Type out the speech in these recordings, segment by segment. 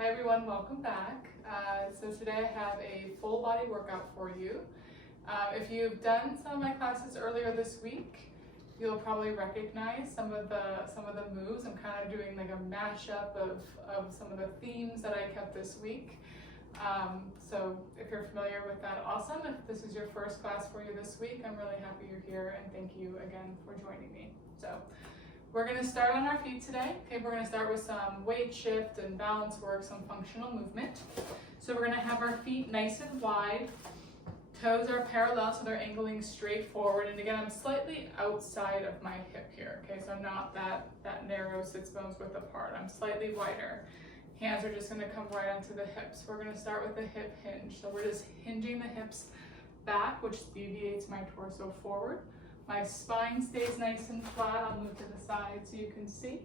Hi everyone, welcome back. So today I have a full body workout for you. If you've done some of my classes earlier this week, you'll probably recognize some of the moves. I'm kind of doing like a mashup of some of the themes that I kept this week. So if you're familiar with that, awesome. If this is your first class for you this week, I'm really happy you're here and thank you again for joining me. So we're going to start on our feet today. Okay, we're going to start with some weight shift and balance work, some functional movement. So we're going to have our feet nice and wide. Toes are parallel, so they're angling straight forward. And again, I'm slightly outside of my hip here. Okay, so I'm not that narrow sits bones width apart. I'm slightly wider. Hands are just going to come right onto the hips. We're going to start with the hip hinge. So we're just hinging the hips back, which deviates my torso forward. My spine stays nice and flat. I'll move to the side so you can see.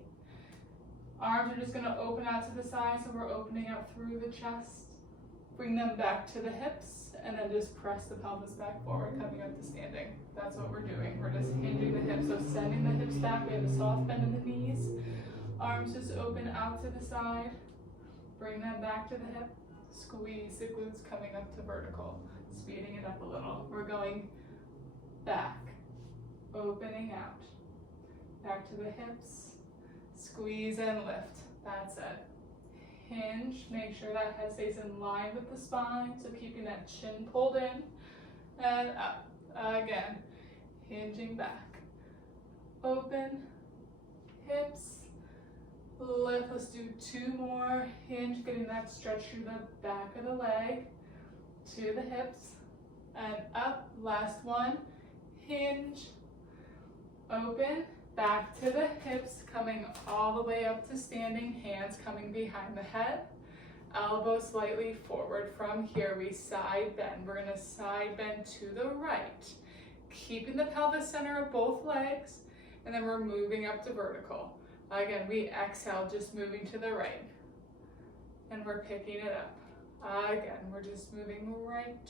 Arms are just going to open out to the side, so we're opening out through the chest. Bring them back to the hips, and then just press the pelvis back forward, coming up to standing. That's what we're doing. We're just hinging the hips, so sending the hips back. We have a soft bend in the knees. Arms just open out to the side. Bring them back to the hip. Squeeze the glutes coming up to vertical, speeding it up a little. We're going back. Opening out, back to the hips, squeeze and lift, that's it. Hinge, make sure that head stays in line with the spine, so keeping that chin pulled in, and up, again, hinging back. Open, hips, lift, let's do two more, hinge, getting that stretch through the back of the leg, to the hips, and up, last one, hinge, open, back to the hips, coming all the way up to standing, hands coming behind the head, elbows slightly forward. From here, we side bend. We're gonna side bend to the right, keeping the pelvis center of both legs, and then we're moving up to vertical. Again, we exhale, just moving to the right, and we're picking it up. Again, we're just moving right,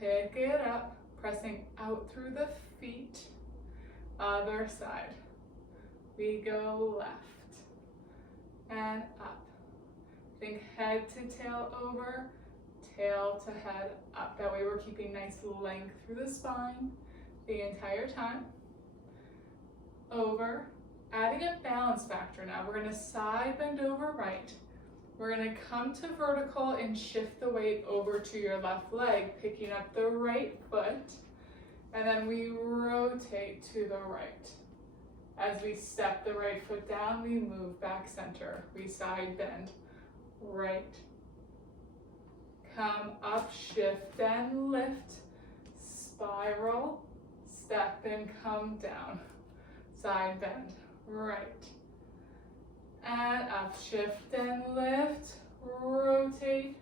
pick it up, pressing out through the feet. Other side. We go left and up. Think head to tail over, tail to head up. That way we're keeping nice length through the spine the entire time. Over. Adding a balance factor now. We're going to side bend over right. We're going to come to vertical and shift the weight over to your left leg, picking up the right foot. And then we rotate to the right. As we step the right foot down, we move back center. We side bend, right. Come up, shift and lift, spiral, step and come down. Side bend, right. And up, shift and lift, rotate,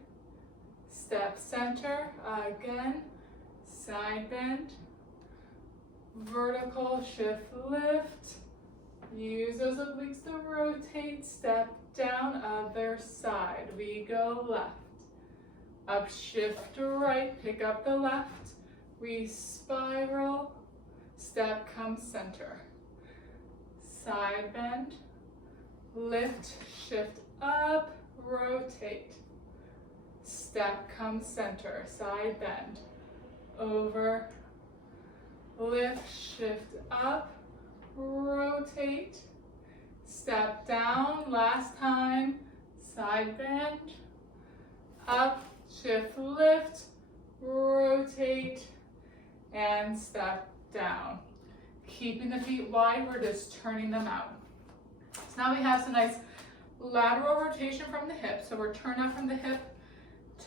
step center, again, side bend, vertical, shift, lift, use those obliques to rotate, step down, other side, we go left, up, shift right, pick up the left, we spiral, step, come center, side bend, lift, shift up, rotate, step, come center, side bend, over, lift, shift up, rotate, step down, last time, side bend, up, shift, lift, rotate, and step down. Keeping the feet wide, we're just turning them out. So now we have some nice lateral rotation from the hip. So we're turned out from the hip,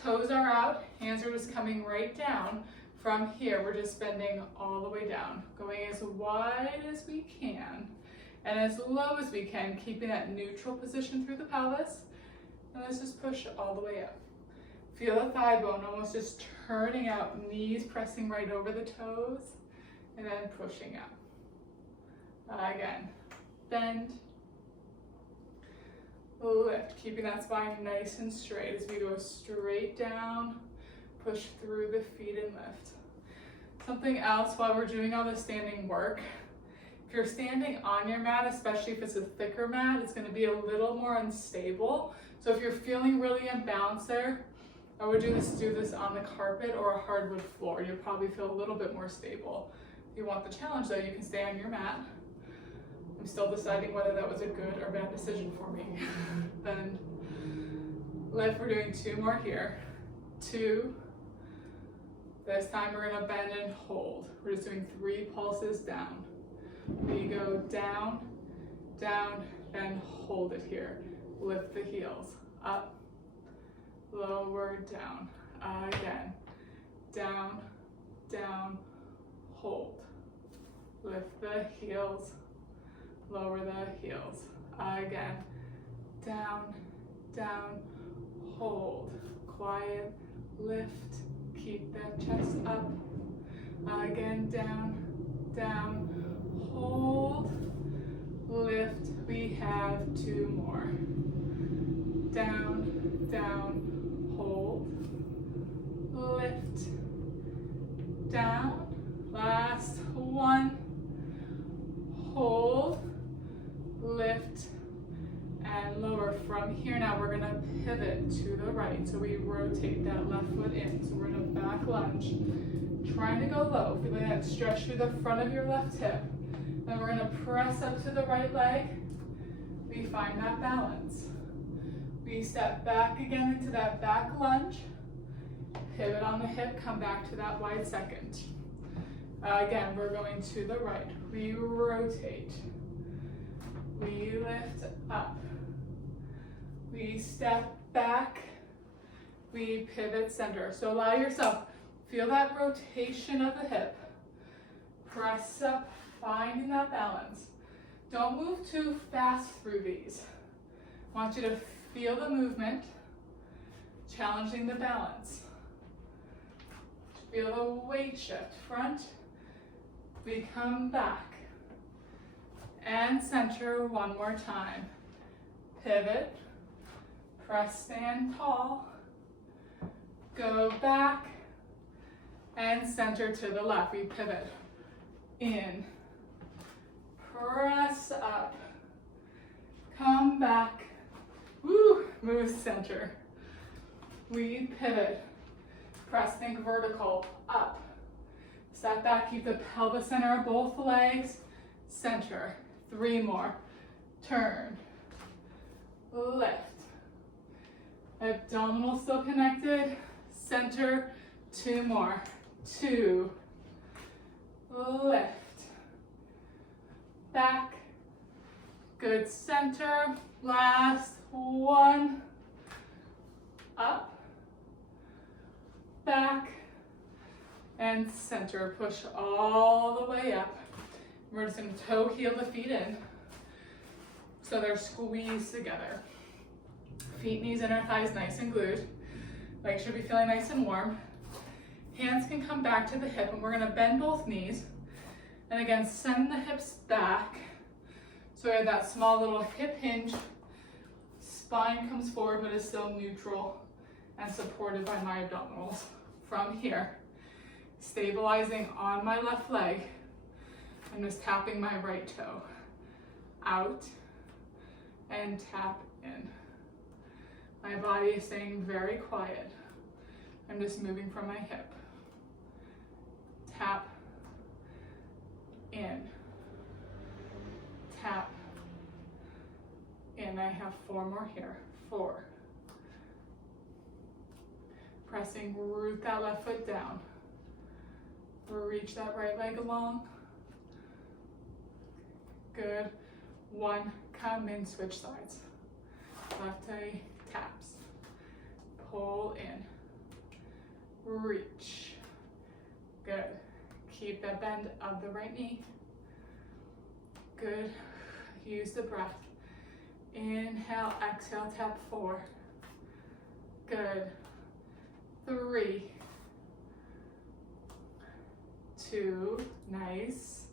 toes are out, hands are just coming right down. From here, we're just bending all the way down, going as wide as we can and as low as we can, keeping that neutral position through the pelvis. And let's just push all the way up. Feel the thigh bone almost just turning out, knees pressing right over the toes, and then pushing up. Again, bend, lift, keeping that spine nice and straight as we go straight down, push through the feet and lift. Something else while we're doing all the standing work, if you're standing on your mat, especially if it's a thicker mat, it's going to be a little more unstable. So if you're feeling really imbalanced there, I would do this on the carpet or a hardwood floor. You'll probably feel a little bit more stable. If you want the challenge though, you can stay on your mat. I'm still deciding whether that was a good or bad decision for me. Bend, lift, we're doing 2 more here. 2, this time we're gonna bend and hold. We're just doing 3 pulses down. We go down, down, and hold it here. Lift the heels, up, lower, down. Again, down, down, hold. Lift the heels, lower the heels. Again, down, down, hold. Quiet, lift, keep that chest up. Again, down, down, hold, lift. We have 2 more. Down, down, hold, lift, down. Last 1, hold, lift, and lower. From here now we're gonna pivot to the right. So we rotate that left foot in. So we're in a back lunge, trying to go low, feeling that stretch through the front of your left hip. Then we're gonna press up to the right leg. We find that balance. We step back again into that back lunge, pivot on the hip, come back to that wide second. Again, we're going to the right. We rotate. We lift up. We step back. We pivot center. So allow yourself, feel that rotation of the hip. Press up, finding that balance. Don't move too fast through these. I want you to feel the movement, challenging the balance. Feel the weight shift. Front, we come back. And center 1 more time. Pivot, press, stand tall. Go back, and center to the left. We pivot. In, press up, come back, woo, move center. We pivot, press, think vertical, up, step back, keep the pelvis center of both legs, center. 3 more, turn, lift, abdominal still connected, center. 2 more, 2, lift, back, good, center, last 1, up, back, and center. Push all the way up. We're just going to toe heel the feet in so they're squeezed together. Feet, knees, inner thighs nice and glued. Legs should be feeling nice and warm. Hands can come back to the hip, and we're going to bend both knees. And again, send the hips back. So we have that small little hip hinge. Spine comes forward, but is still neutral and supported by my abdominals. From here, stabilizing on my left leg, I'm just tapping my right toe. Out and tap in. My body is staying very quiet. I'm just moving from my hip. Tap in. Tap in. I have 4 more here. 4. Pressing, root that left foot down. Reach that right leg along. Good. 1, come in, switch sides. Left leg taps. Pull in. Reach. Good. Keep that bend of the right knee. Good. Use the breath. Inhale, exhale, tap 4. Good. 3. 2. Nice.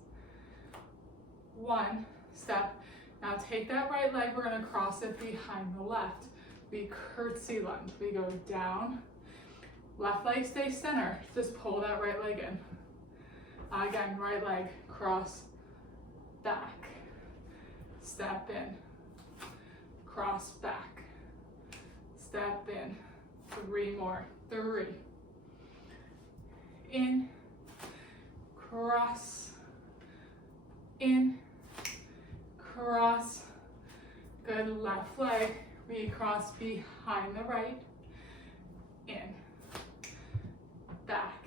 1. Step. Now take that right leg, we're going to cross it behind the left. We curtsy lunge. We go down. Left leg stays center. Just pull that right leg in. Again, right leg, cross, back. Step in. Cross, back. 3 more. 3. In, cross, in, cross. Good, left leg, recross behind the right. In, back,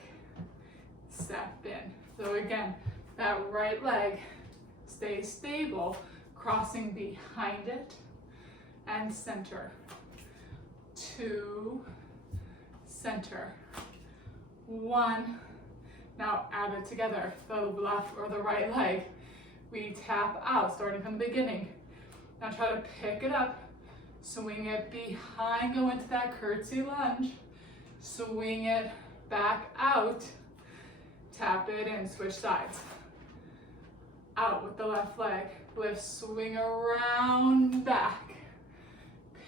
step in. So again, that right leg stays stable, crossing behind it and center. 2, center. 1. Now add it together, the left or the right leg. We tap out, starting from the beginning. Now try to pick it up, swing it behind, go into that curtsy lunge, swing it back out, tap it in, switch sides. Out with the left leg, lift, swing around, back,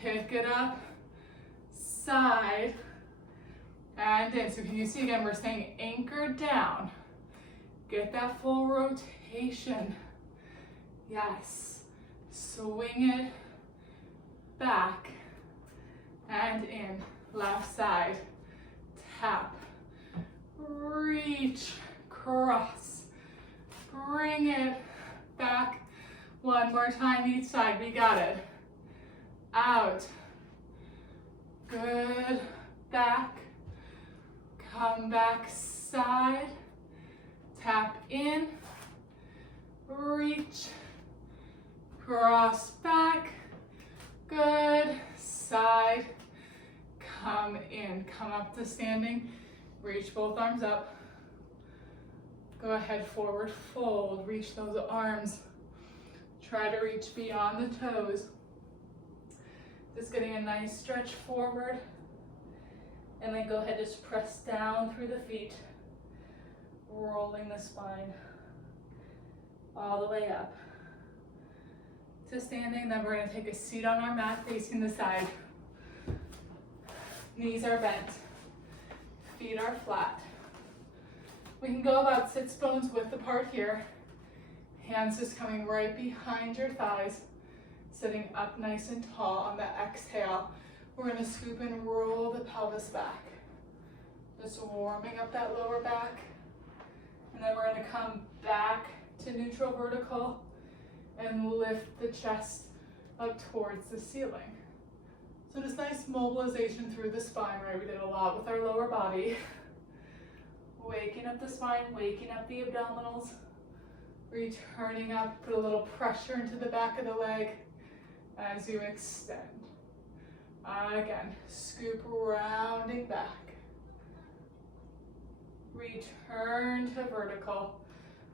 pick it up, side, and in. So can you see again, we're staying anchored down. Get that full rotation. Yes. Swing it back and in. Left side. Tap. Reach. Cross. Bring it back. 1 more time each side. We got it. Out. Good. Back. Come back side. Tap in. Reach. Cross back. Good. Side. Come in. Come up to standing. Reach both arms up. Go ahead, forward fold. Reach those arms. Try to reach beyond the toes. Just getting a nice stretch forward. And then go ahead, just press down through the feet. Rolling the spine all the way up to standing. Then we're going to take a seat on our mat facing the side. Knees are bent, feet are flat. We can go about sits bones width apart here. Hands just coming right behind your thighs, sitting up nice and tall. On the exhale, we're going to scoop and roll the pelvis back, just warming up that lower back. And then we're going to come back to neutral vertical and lift the chest up towards the ceiling. So just nice mobilization through the spine, right? We did a lot with our lower body. Waking up the spine, waking up the abdominals, returning up, put a little pressure into the back of the leg as you extend. Again, scoop rounding back. Return to vertical.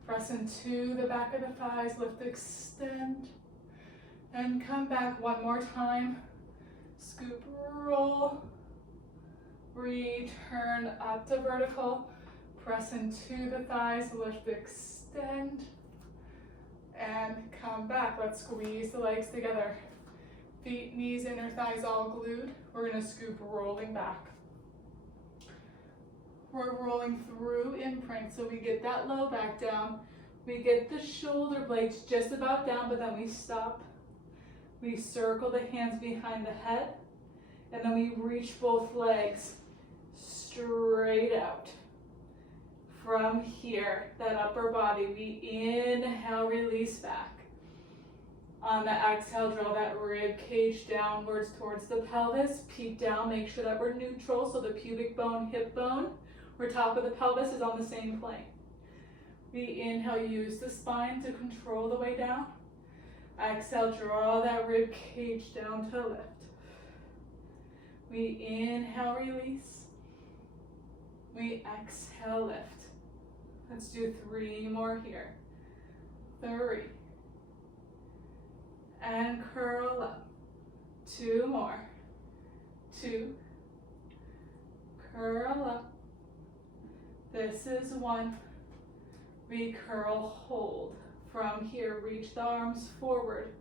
Press into the back of the thighs, lift, extend, and come back 1 more time. Scoop, roll, return up to vertical, press into the thighs, lift, extend, and come back. Let's squeeze the legs together. Feet, knees, inner thighs all glued. We're gonna scoop, rolling back. We're rolling through imprint, so we get that low back down. We get the shoulder blades just about down, but then we stop. We circle the hands behind the head, and then we reach both legs straight out. From here, that upper body, we inhale, release back. On the exhale, draw that rib cage downwards towards the pelvis. Peek down, make sure that we're neutral, so the pubic bone, hip bone, where top of the pelvis is on the same plane. We inhale, use the spine to control the way down. Exhale, draw that rib cage down to lift. We inhale, release. We exhale, lift. Let's do 3 more here. 3. And curl up. 2 more. 2. Curl up. This is 1. We curl, hold. From here, reach the arms forward.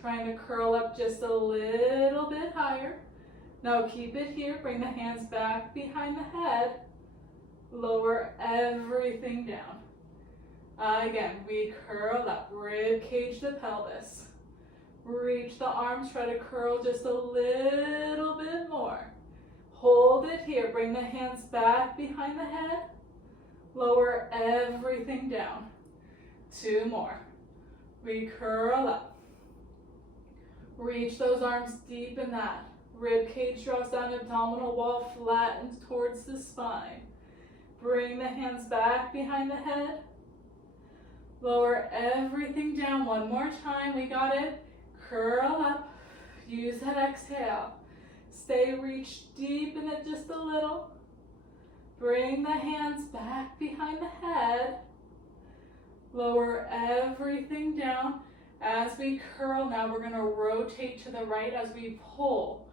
Trying to curl up just a little bit higher. Now keep it here, bring the hands back behind the head. Lower everything down. Again, we curl up, rib cage the pelvis. Reach the arms, try to curl just a little bit more. Hold here. Bring the hands back behind the head. Lower everything down. 2 more. We curl up. Reach those arms deep in that. Rib cage draws down, abdominal wall flattens towards the spine. Bring the hands back behind the head. Lower everything down. 1 more time. We got it. Curl up. Use that exhale. Stay reached deep in it just a little. Bring the hands back behind the head. Lower everything down. As we curl, now we're going to rotate to the right as we pull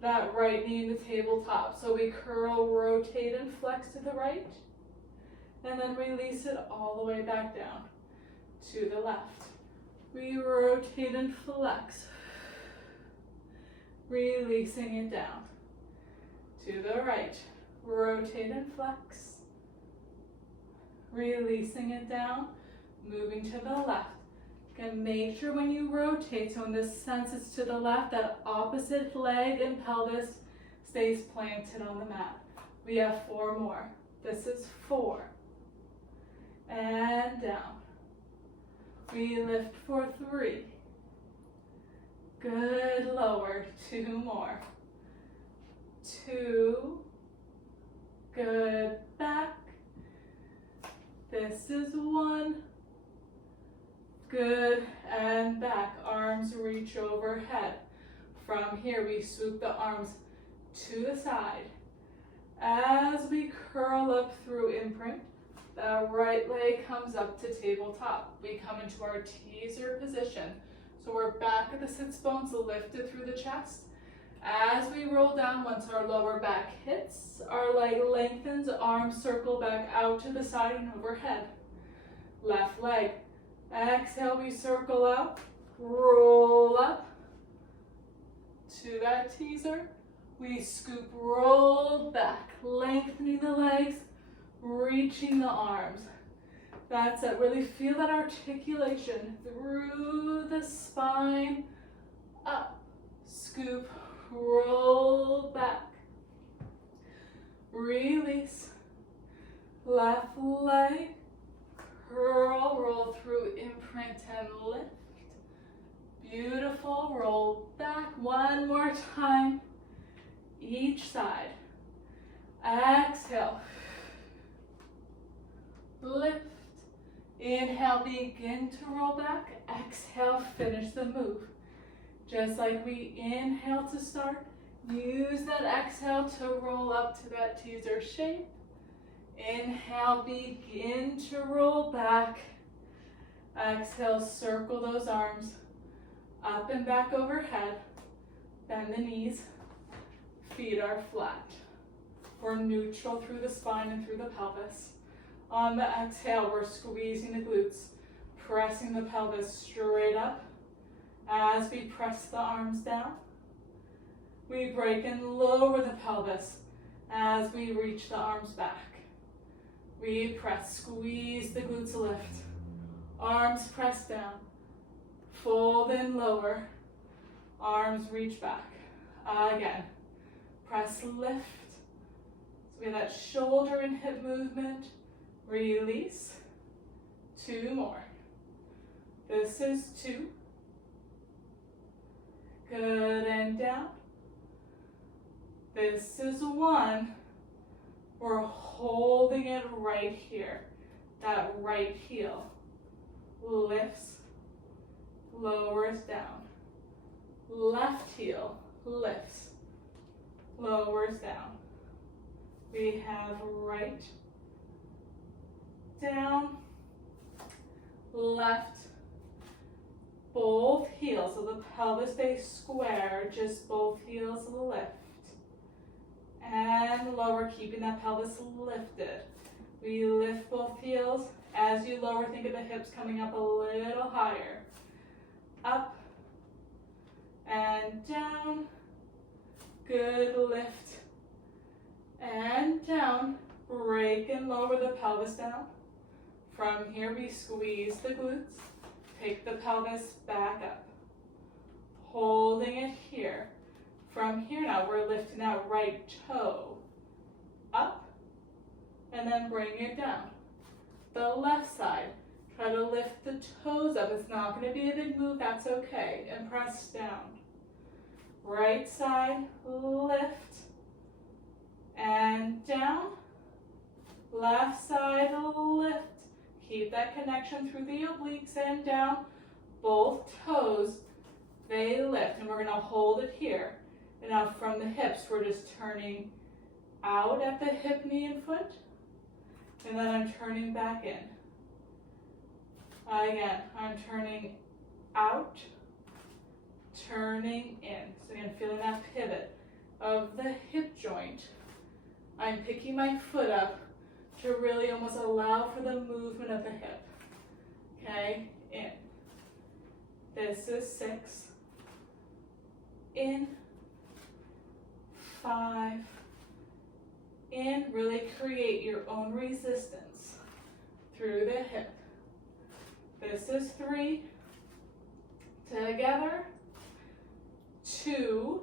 that right knee in the tabletop. So we curl, rotate, and flex to the right. And then release it all the way back down to the left. We rotate and flex. Releasing it down to the right. Rotate and flex. Releasing it down. Moving to the left. Again, make sure when you rotate, so in this sense it's to the left, that opposite leg and pelvis stays planted on the mat. We have 4 more. This is 4. And down. We lift for 3. Good, lower. 2 more. 2. Good, back. This is 1. Good, and back. Arms reach overhead. From here, we swoop the arms to the side. As we curl up through imprint, the right leg comes up to tabletop. We come into our teaser position. So we're back at the sits bones, lifted through the chest. As we roll down, once our lower back hits, our leg lengthens, arms circle back out to the side and overhead. Left leg. Exhale, we circle up, roll up to that teaser. We scoop, roll back, lengthening the legs, reaching the arms. That's it. Really feel that articulation through the spine, up, scoop, roll back, release, left leg, curl, roll through imprint and lift. Beautiful, roll back 1 more time, each side. Exhale, lift. Inhale, begin to roll back. Exhale, finish the move. Just like we inhale to start, use that exhale to roll up to that teaser shape. Inhale, begin to roll back. Exhale, circle those arms up and back overhead. Bend the knees. Feet are flat. We're neutral through the spine and through the pelvis. On the exhale, we're squeezing the glutes, pressing the pelvis straight up. As we press the arms down, we break and lower the pelvis as we reach the arms back. We press, squeeze the glutes, lift. Arms press down, fold and lower. Arms reach back. Again, press, lift. So we have that shoulder and hip movement. Release. 2 more. This is 2. Good, and down. This is 1. We're holding it right here. That right heel lifts, lowers down. Left heel lifts, lowers down. We have right, down, left, both heels, so the pelvis stays square, just both heels lift. And lower, keeping that pelvis lifted. We lift both heels. As you lower, think of the hips coming up a little higher. Up and down. Good, lift and down. Break and lower the pelvis down. From here, we squeeze the glutes. Take the pelvis back up. Holding it here. From here now, we're lifting that right toe. and then bring it down. The left side, try to lift the toes up. It's not going to be a big move, that's okay. And press down. Right side, lift and down. Left side, lift. Keep that connection through the obliques and down. Both toes, they lift, and we're going to hold it here. And now from the hips, we're just turning out at the hip, knee, and foot. And then I'm turning back in. Again, I'm turning out, turning in. So again, feeling that pivot of the hip joint. I'm picking my foot up to really almost allow for the movement of the hip. Okay, in. This is 6. In. 5. In. Really create your own resistance through the hip. This is 3. Together. 2.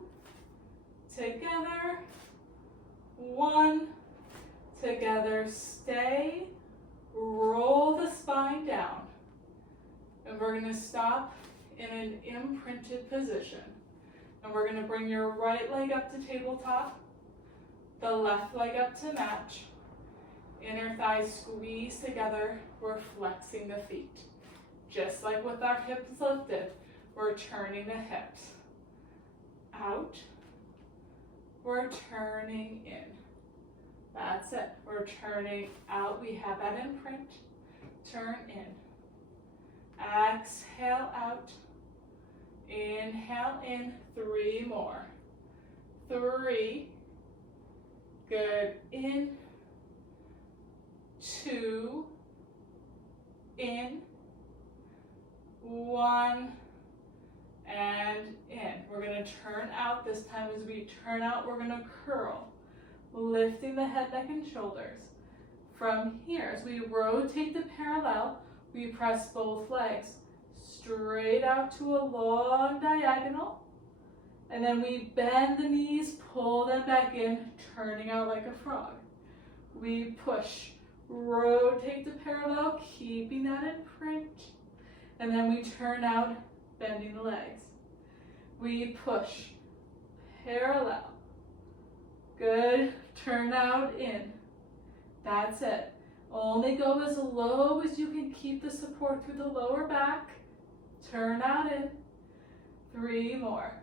Together. 1. Together. Stay. Roll the spine down. And we're going to stop in an imprinted position. And we're going to bring your right leg up to tabletop, the left leg up to match. Inner thighs squeeze together. We're flexing the feet. Just like with our hips lifted, we're turning the hips. Out. We're turning in. That's it. We're turning out. We have that imprint. Turn in. Exhale out. Inhale in. 3 more. 3. Good. In. 2. In. 1. And in. We're going to turn out. This time as we turn out, we're going to curl. Lifting the head, neck, and shoulders. From here, as we rotate the parallel, we press both legs straight out to a long diagonal. And then we bend the knees, pull them back in, turning out like a frog. We push, rotate the parallel, keeping that imprint. And then we turn out, bending the legs. We push, parallel. Good. Turn out in. That's it. Only go as low as you can keep the support through the lower back. Turn out in. 3 more.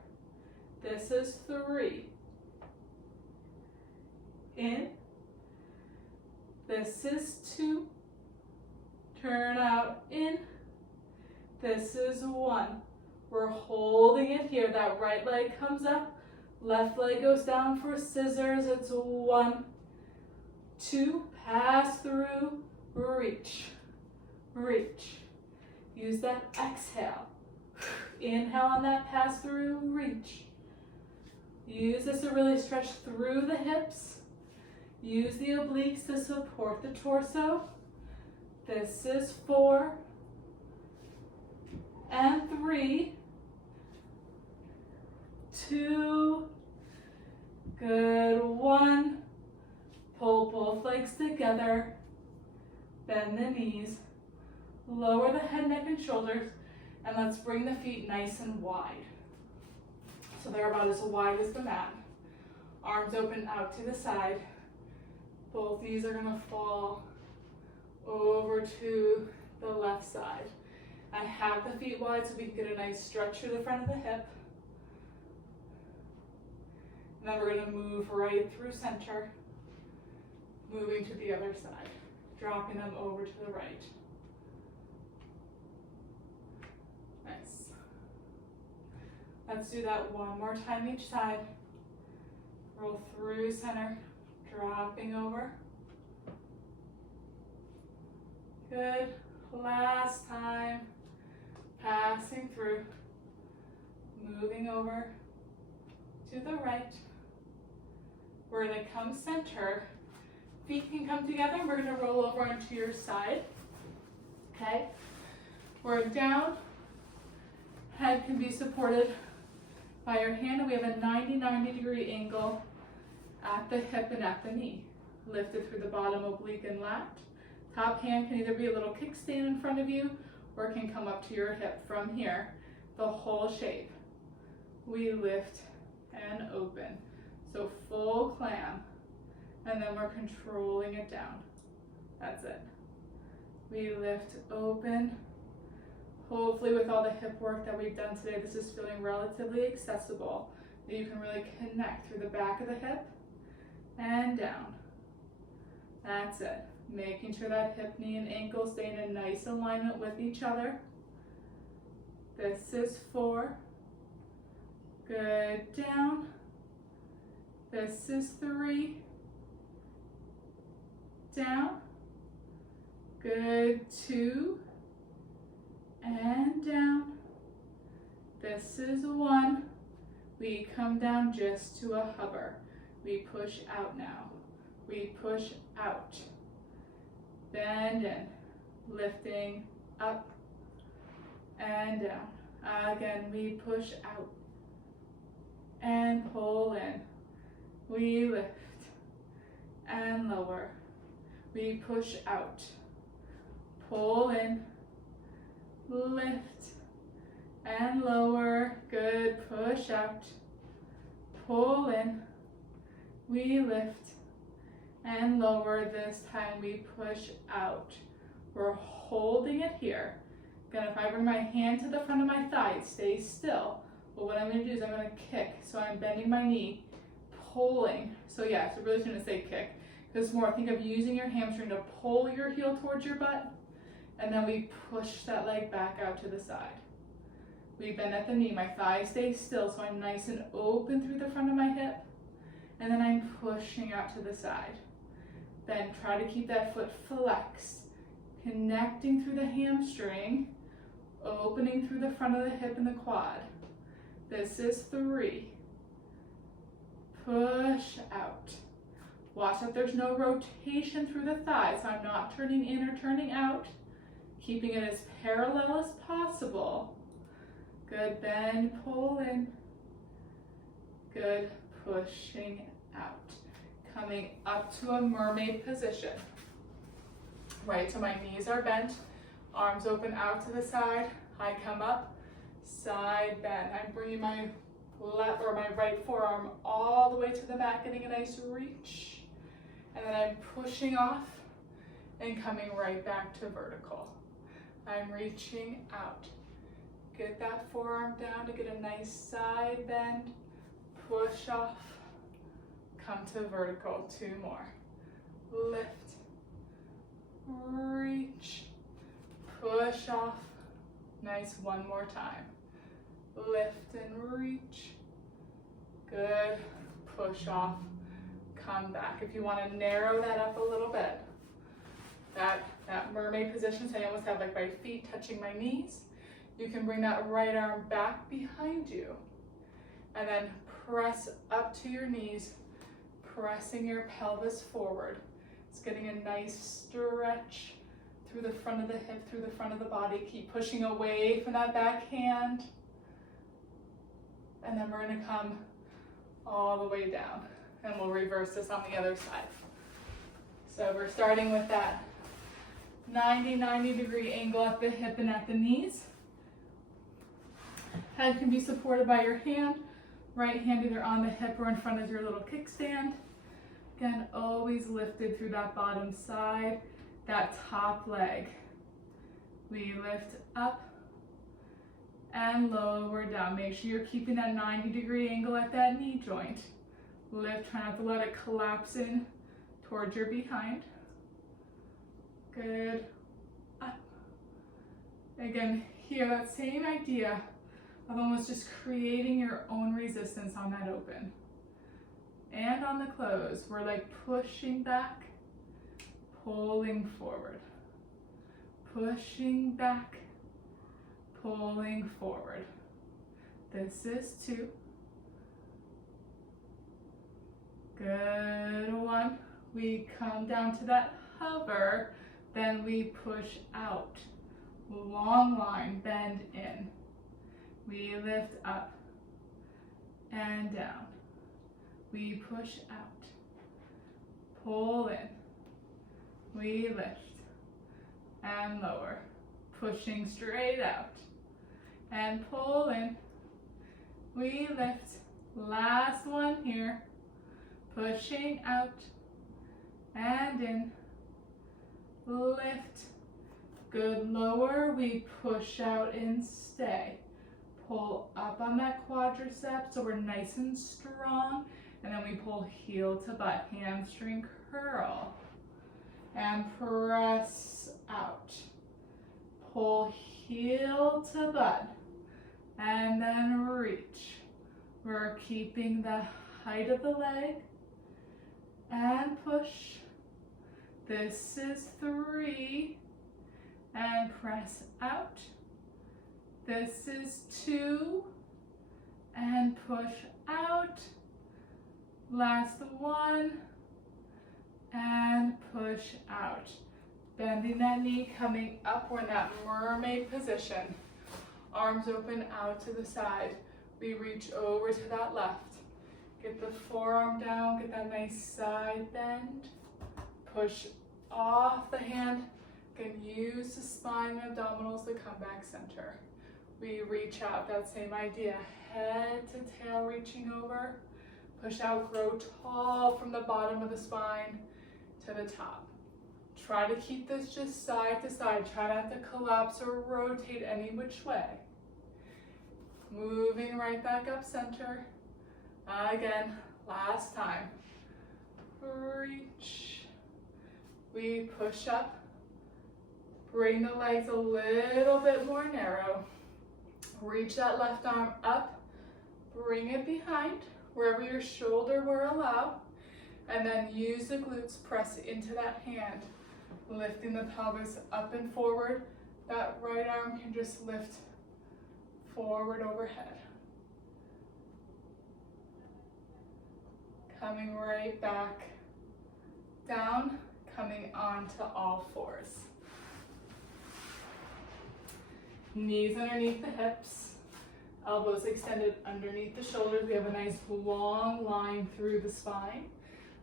This is 3. In. This is 2. Turn out in. This is 1. We're holding it here. That right leg comes up. Left leg goes down for scissors. It's 1, 2, pass through, reach, reach. Use that exhale. Inhale on that pass through, reach. Use this to really stretch through the hips. Use the obliques to support the torso. This is 4 and 3. 2, good, 1, pull both legs together, bend the knees, lower the head, neck, and shoulders, and let's bring the feet nice and wide. So they're about as wide as the mat. Arms open out to the side. Both knees are gonna fall over to the left side. I have the feet wide so we can get a nice stretch through the front of the hip. And then we're going to move right through center, moving to the other side, dropping them over to the right. Nice. Let's do that one more time each side. Roll through center, dropping over. Good. Last time. Passing through, moving over to the right. We're going to come center. Feet can come together. We're going to roll over onto your side. Okay? We're down. Head can be supported by your hand. We have a 90-degree angle at the hip and at the knee. lifted through the bottom oblique and lat. Top hand can either be a little kickstand in front of you or it can come up to your hip from here, the whole shape. We lift and open. So full clam, and then we're controlling it down. That's it. We lift, open. Hopefully with all the hip work that we've done today, this is feeling relatively accessible, that you can really connect through the back of the hip and down. That's it. Making sure that hip, knee, and ankle stay in a nice alignment with each other. This is 4. Good, down. This is 3. Down. Good, 2. And down. This is 1. We come down just to a hover. We push out now. We push out. Bend in, lifting up and down. Again, we push out and pull in. We lift and lower. We push out, pull in, lift and lower. Good, push out, pull in. We lift and lower. This time we push out. We're holding it here. Again, if I bring my hand to the front of my thigh, stay still. But what I'm going to do is I'm going to kick. So I'm bending my knee, pulling. So yeah, so really shouldn't say kick. Because more, think of using your hamstring to pull your heel towards your butt. And then we push that leg back out to the side. We bend at the knee. My thigh stays still, so I'm nice and open through the front of my hip. And then I'm pushing out to the side. Then try to keep that foot flexed, connecting through the hamstring, opening through the front of the hip and the quad. This is 3. Push out. Watch that there's no rotation through the thighs. So I'm not turning in or turning out, keeping it as parallel as possible. Good, bend, pull in. Good, pushing out. Coming up to a mermaid position. Right, so my knees are bent, arms open out to the side. I come up, side bend. I'm bringing my left or my right forearm all the way to the mat, getting a nice reach. And then I'm pushing off and coming right back to vertical. I'm reaching out. Get that forearm down to get a nice side bend. Push off. Come to vertical. 2 more. Lift. Reach. Push off. Nice. 1 more time. Lift and reach. Good. Push off. Come back. If you want to narrow that up a little bit, that mermaid position, so I almost have like my feet touching my knees, you can bring that right arm back behind you and then press up to your knees, pressing your pelvis forward. It's getting a nice stretch through the front of the hip, through the front of the body. Keep pushing away from that back hand. And then we're going to come all the way down. And we'll reverse this on the other side. So we're starting with that 90 degree angle at the hip and at the knees. Head can be supported by your hand. Right hand either on the hip or in front of your little kickstand. Again, always lifted through that bottom side, that top leg. We lift up and lower down. Make sure you're keeping that 90 degree angle at that knee joint. Lift, try not to let it collapse in towards your behind. Good. Up. Again, here, that same idea of almost just creating your own resistance on that open. And on the close, we're like pushing back, pulling forward. Pushing back, pulling forward. This is 2. Good, 1. We come down to that hover, then we push out. Long line, bend in. We lift up and down. We push out. pull in, we lift, and lower, pushing straight out, and pull in, we lift, last one here, pushing out, and in, lift, good, lower, we push out and stay. Pull up on that quadricep so we're nice and strong, and then we pull heel to butt, hamstring curl, and press out. Pull heel to butt, and then reach. We're keeping the height of the leg, and push. This is 3, and press out. This is 2, and push out. Last one, and push out. Bending that knee, coming up, we're in that mermaid position. Arms open out to the side. We reach over to that left. Get the forearm down, get that nice side bend. Push off the hand. Again, use the spine and abdominals to come back center. We reach out, that same idea. Head to tail reaching over. Push out, grow tall from the bottom of the spine to the top. Try to keep this just side to side. Try not to collapse or rotate any which way. Moving right back up center. Again, last time. Reach. We push up. Bring the legs a little bit more narrow. Reach that left arm up. Bring it behind, wherever your shoulder will allow. And then use the glutes, press into that hand. Lifting the pelvis up and forward. That right arm can just lift forward overhead. Coming right back down, coming onto all fours. Knees underneath the hips, elbows extended underneath the shoulders. We have a nice long line through the spine.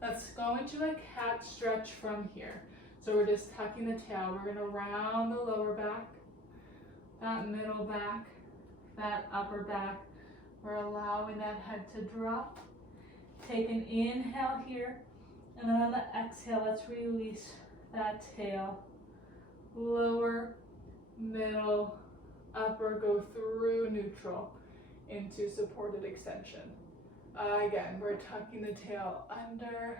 Let's go into a cat stretch from here. So we're just tucking the tail. We're going to round the lower back, that middle back, that upper back. We're allowing that head to drop. Take an inhale here, and then on the exhale, let's release that tail. Lower, middle, upper, go through neutral into supported extension. Again, we're tucking the tail under,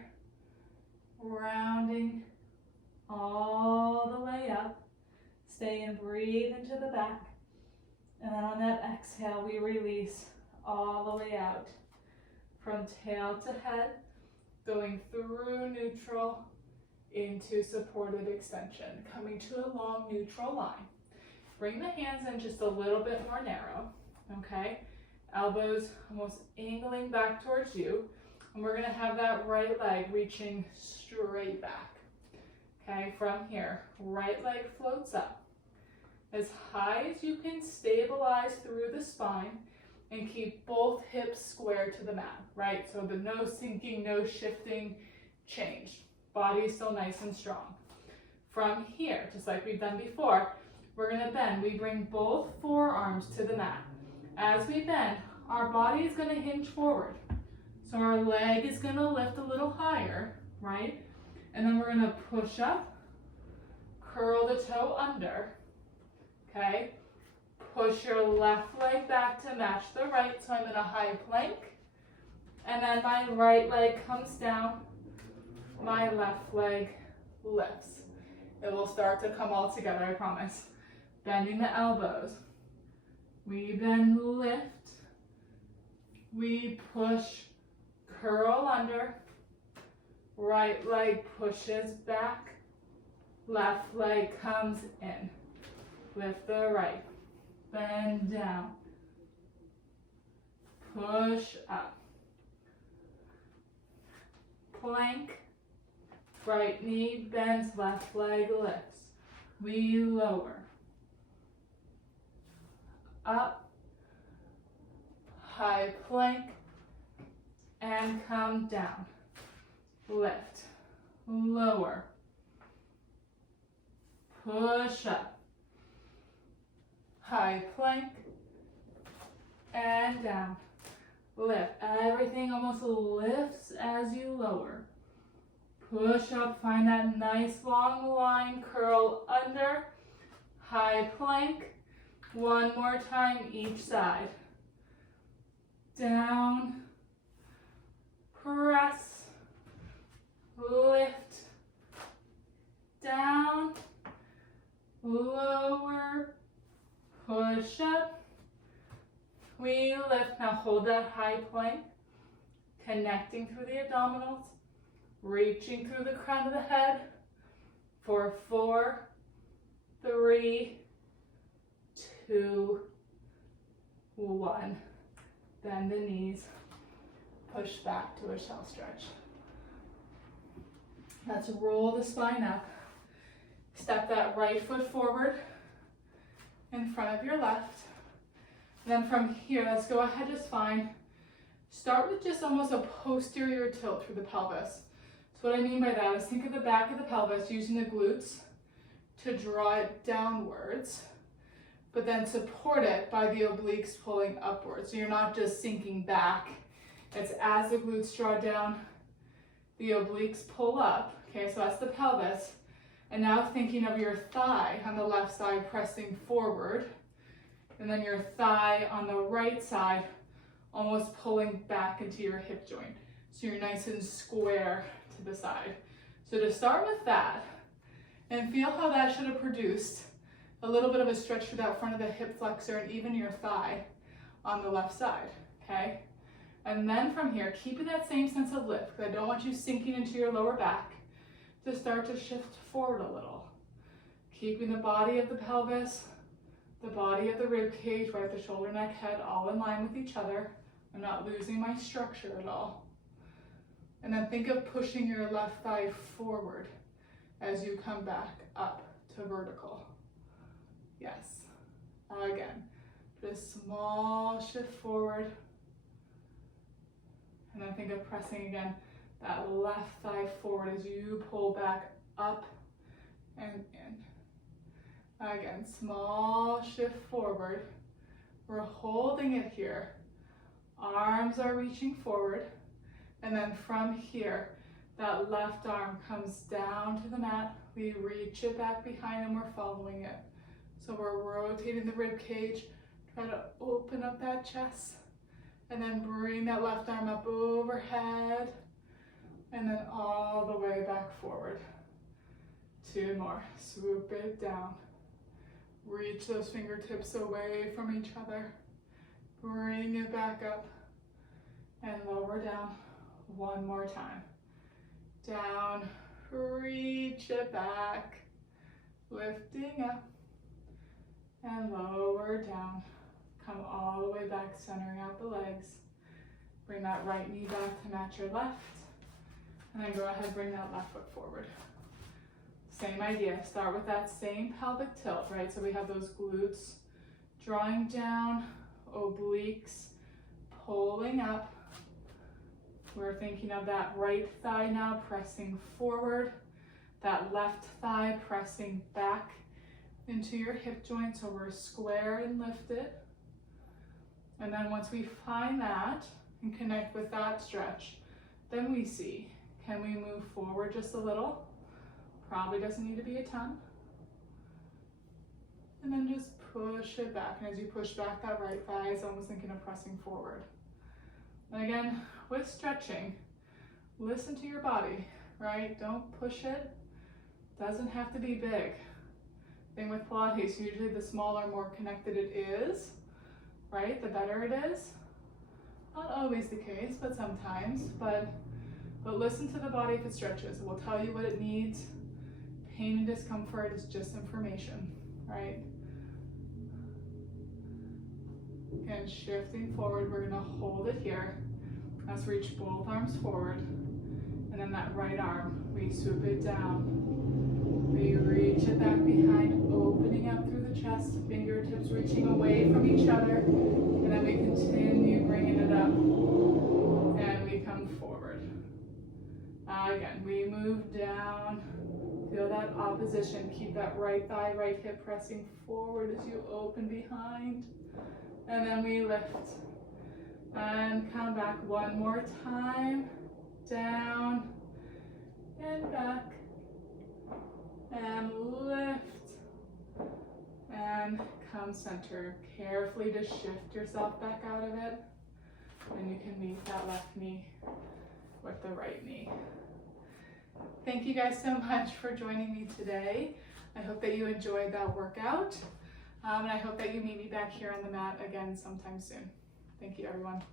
rounding all the way up. Stay and breathe into the back. And then on that exhale, we release all the way out. From tail to head, going through neutral into supported extension. Coming to a long neutral line. Bring the hands in just a little bit more narrow, okay? Elbows almost angling back towards you. And we're gonna have that right leg reaching straight back. Okay, from here, right leg floats up. As high as you can, stabilize through the spine and keep both hips square to the mat, right? So the no sinking, no shifting, change. Body is still nice and strong. From here, just like we've done before, we're gonna bend. We bring both forearms to the mat. As we bend, our body is gonna hinge forward. So our leg is gonna lift a little higher, right? And then we're gonna push up, curl the toe under, okay? Push your left leg back to match the right, so I'm in a high plank. And then my right leg comes down, my left leg lifts. It will start to come all together, I promise. Bending the elbows. We bend, lift. We push, curl under. Right leg pushes back. Left leg comes in. Lift the right. Bend down. Push up. Plank. Right knee bends, left leg lifts. We lower. Up. High plank. And come down. Lift. lower, push up, high plank, and down, lift. Everything almost lifts as you lower. Push up, find that nice long line, curl under, high plank. One more time each side. Down, press, lift, down, lower, push up, we lift. Now hold that high plank, connecting through the abdominals, reaching through the crown of the head for 4, 3, 2, 1. Bend the knees, push back to a shell stretch. Let's roll the spine up. Step that right foot forward in front of your left. Then from here, let's go ahead just fine. Start with just almost a posterior tilt through the pelvis. So what I mean by that is think of the back of the pelvis using the glutes to draw it downwards, but then support it by the obliques pulling upwards. So you're not just sinking back. It's as the glutes draw down, the obliques pull up. Okay, so that's the pelvis. And now thinking of your thigh on the left side pressing forward, and then your thigh on the right side almost pulling back into your hip joint. So you're nice and square to the side. So to start with that, and feel how that should have produced a little bit of a stretch through that front of the hip flexor and even your thigh on the left side, okay? And then from here, keeping that same sense of lift, because I don't want you sinking into your lower back, to start to shift forward a little. Keeping the body of the pelvis, the body of the rib cage, right, the shoulder, neck, head, all in line with each other. I'm not losing my structure at all. And then think of pushing your left thigh forward as you come back up to vertical. Yes. Again, just small shift forward. And then think of pressing again that left thigh forward as you pull back up and in. Again, small shift forward. We're holding it here. Arms are reaching forward. And then from here, that left arm comes down to the mat. We reach it back behind and we're following it. So we're rotating the rib cage, try to open up that chest, and then bring that left arm up overhead, and then all the way back forward. 2 more, swoop it down. Reach those fingertips away from each other. Bring it back up, and lower down. 1 more time. Down, reach it back, lifting up, and lower down. Come all the way back, centering out the legs. Bring that right knee back to match your left. And then go ahead, bring that left foot forward. Same idea, start with that same pelvic tilt, right? So we have those glutes drawing down, obliques pulling up. We're thinking of that right thigh now pressing forward, that left thigh pressing back into your hip joint, so we're square and lifted. And then once we find that and connect with that stretch, then we see, can we move forward just a little? Probably doesn't need to be a ton. And then just push it back. And as you push back that right thigh, it's almost thinking of pressing forward. And again, with stretching, listen to your body, right? Don't push it. Doesn't have to be big. Thing with Pilates, usually the smaller, more connected it is, right? The better it is. Not always the case, but sometimes. But listen to the body if it stretches. It will tell you what it needs. Pain and discomfort is just information, right? Again, shifting forward, we're gonna hold it here. Let's reach both arms forward. And then that right arm, we swoop it down. We reach it back behind, opening up through the chest, fingertips reaching away from each other. And then we continue bringing it up. And we come forward. Again, we move down, feel that opposition, keep that right thigh, right hip pressing forward as you open behind, and then we lift, and come back one more time, down, and back, and lift, and come center. Carefully just shift yourself back out of it, and you can meet that left knee with the right knee. Thank you guys so much for joining me today. I hope that you enjoyed that workout, and I hope that you meet me back here on the mat again sometime soon. Thank you, everyone.